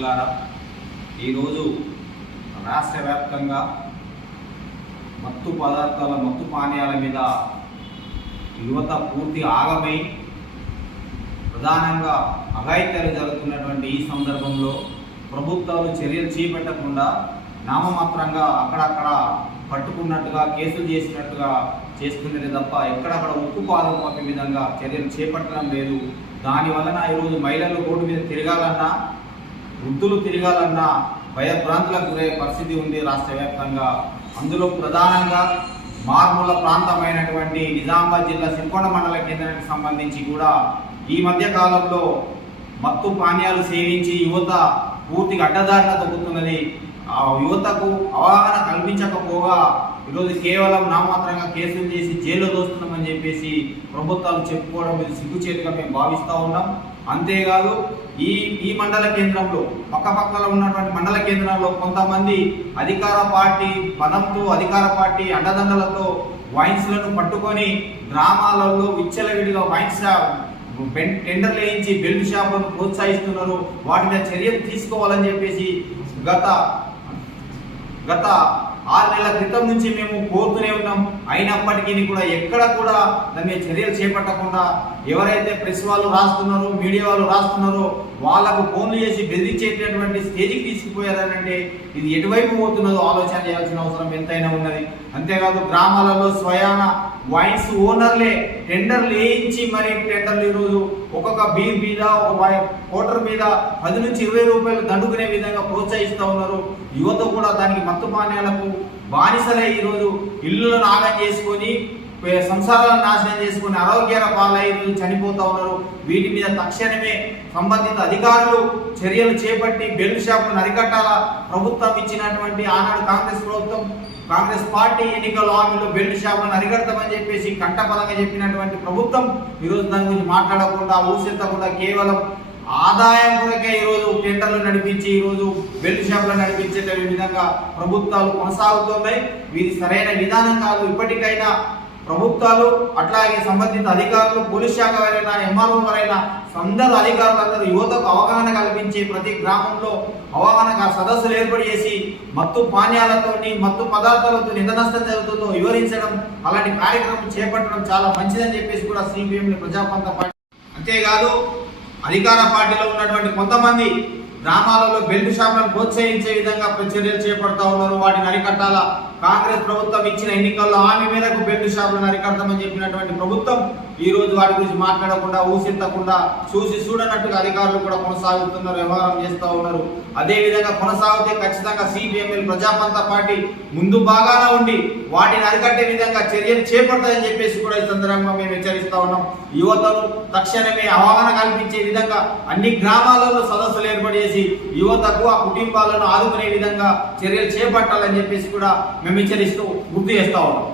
మిత్రులారా ఈరోజు రాష్ట్ర వ్యాప్తంగా మత్తు పదార్థాల మత్తు పానీయాల మీద యువత పూర్తి ఆగమై ప్రధానంగా అఘాయిత్యాలు జరుగుతున్నటువంటి ఈ సందర్భంలో ప్రభుత్వాలు చర్యలు చేపట్టకుండా నామమాత్రంగా అక్కడక్కడ పట్టుకున్నట్టుగా కేసులు చేసినట్టుగా చేస్తున్నది తప్ప ఎక్కడక్కడ ఉక్కు పాదం పంపే విధంగా చర్యలు చేపట్టడం లేదు. దాని వలన ఈరోజు మహిళలు రోడ్డు మీద తిరగాలన్నా వృద్ధులు తిరగాలన్న భయభ్రాంతులకు గురయ్యే పరిస్థితి ఉంది రాష్ట్ర వ్యాప్తంగా. అందులో ప్రధానంగా మారుమూల ప్రాంతమైనటువంటి నిజామాబాద్ జిల్లా సిరికొండ మండల కేంద్రానికి సంబంధించి కూడా ఈ మధ్య కాలంలో మత్తు పానీయాలు సేవించి యువత పూర్తిగా అడ్డదారిన తగ్గుతున్నది ఆ యువతకు అవగాహన కల్పించకపోగా ఈరోజు కేవలం నామాత్రంగా కేసులు చేసి జైల్లో దోస్తున్నామని చెప్పేసి ప్రభుత్వాలు చెప్పుకోవడం ఇది సిగ్గుచేటుగా మేము భావిస్తూ ఉన్నాం. అంతేకాదు ఈ ఈ మండల కేంద్రంలో పక్కపక్కల ఉన్నటువంటి మండల కేంద్రాల్లో కొంతమంది అధికార పార్టీ పదంతో అధికార పార్టీ అండదండలతో వైన్స్లను పట్టుకొని గ్రామాలలో విచ్చలవిడిగా వైన్స్ టెండర్లు వేయించి బెల్ట్ షాపులను ప్రోత్సహిస్తున్నారు. వాటి మీద చర్యలు తీసుకోవాలని చెప్పేసి గత గత ఆరు నెలల క్రితం నుంచి మేము కోరుతూనే ఉన్నాం. అయినప్పటికీ కూడా ఎక్కడ కూడా దాని చర్యలు చేపట్టకుండా ఎవరైతే ప్రెస్ వాళ్ళు రాస్తున్నారో మీడియా వాళ్ళు రాస్తున్నారో వాళ్ళకు ఫోన్లు చేసి బెదిరించేటటువంటి స్టేజ్కి తీసుకుపోయారనంటే ఇది ఎటువైపు పోతున్నదో ఆలోచన చేయాల్సిన అవసరం ఎంతైనా ఉన్నది. అంతేకాదు గ్రామాలలో స్వయాన వైన్స్ ఓనర్లే టెండర్లు వేయించి మరి టెండర్లు ఈరోజు ఒక్కొక్క బీర్ మీద ఒక కోటర్ మీద పది నుంచి ఇరవై రూపాయలు దండుకునే విధంగా ప్రోత్సహిస్తూ ఉన్నారు. యువత కూడా దానికి మత్తు పానీయాలకు బానిసలై ఈరోజు ఇల్లులను నాగం చేసుకొని సంసారాలను నాశనం చేసుకుని ఆరోగ్యాల పాలై చనిపోతూ ఉన్నారు. వీటి మీద తక్షణమే సంబంధిత అధికారులు చర్యలు చేపట్టి బెల్ట్ షాపులను అరికట్టాలా ప్రభుత్వం ఇచ్చినటువంటి ఆనాడు కాంగ్రెస్ ప్రభుత్వం కాంగ్రెస్ పార్టీ ఎన్నికల హామీలో బెల్ట్ షాపులను అరికడతామని చెప్పేసి కంటపదంగా చెప్పినటువంటి ప్రభుత్వం ఈరోజు దాని గురించి మాట్లాడకుండా ఊసెత్తకుండా కేవలం ఆదాయం కొరకే ఈరోజు టెండర్లు నడిపించి ఈరోజు బెల్ట్ షాపులు నడిపించే విధంగా ప్రభుత్వాలు కొనసాగుతున్నాయి వీరి సరైన విధానం కాదు. ఇప్పటికైనా ప్రభుత్వాలు అట్లాగే సంబంధిత అధికారులు పోలీస్ శాఖ వారైనా ఎంఆర్ఓ వారైనా అందరూ అధికారులందరూ యువతకు అవగాహన కల్పించి ప్రతి గ్రామంలో అవగాహన సదస్సులు ఏర్పాటు చేసి మత్తు పానీయాలతోని మత్తు పదార్థాలతో ఎంత నష్టం జరుగుతుందో వివరించడం అలాంటి కార్యక్రమం చేపట్టడం చాలా మంచిదని చెప్పేసి కూడా సిపిఎం ప్రజాపంత పార్టీ అంతేకాదు అధికార పార్టీలో ఉన్నటువంటి కొంతమంది గ్రామాలలో బెల్ట్ షాపులను ప్రోత్సహించే విధంగా చర్యలు చేపడతా ఉన్నారు. వాటిని అరికట్టాలా? కాంగ్రెస్ ప్రభుత్వం ఇచ్చిన ఎన్నికల్లో హామీ మేరకు బెల్ట్ షాపులను అరికడతామని చెప్పినటువంటి ప్రభుత్వం ఈ రోజు వాటి గురించి మాట్లాడకుండా ఊసెత్తకుండా చూసి చూడనట్టుగా అధికారులు కూడా కొనసాగుతున్నారు వ్యవహారం చేస్తూ ఉన్నారు. అదే విధంగా కొనసాగితే ఖచ్చితంగా సిపిఎంఎల్ ప్రజాపంత పార్టీ ముందు బాగానే ఉండి వాటిని అరికట్టే విధంగా చర్యలు చేపడతాయని చెప్పేసి కూడా ఈ సందర్భంగా మేము హెచ్చరిస్తా ఉన్నాం. యువతను తక్షణమే అవగాహన కల్పించే విధంగా అన్ని గ్రామాలలో సదస్సులు ఏర్పాటు చేసి యువతకు ఆ కుటుంబాలను ఆదుకునే విధంగా చర్యలు చేపట్టాలని చెప్పేసి కూడా మేము హెచ్చరిస్తూ గుర్తు చేస్తూ ఉన్నాం.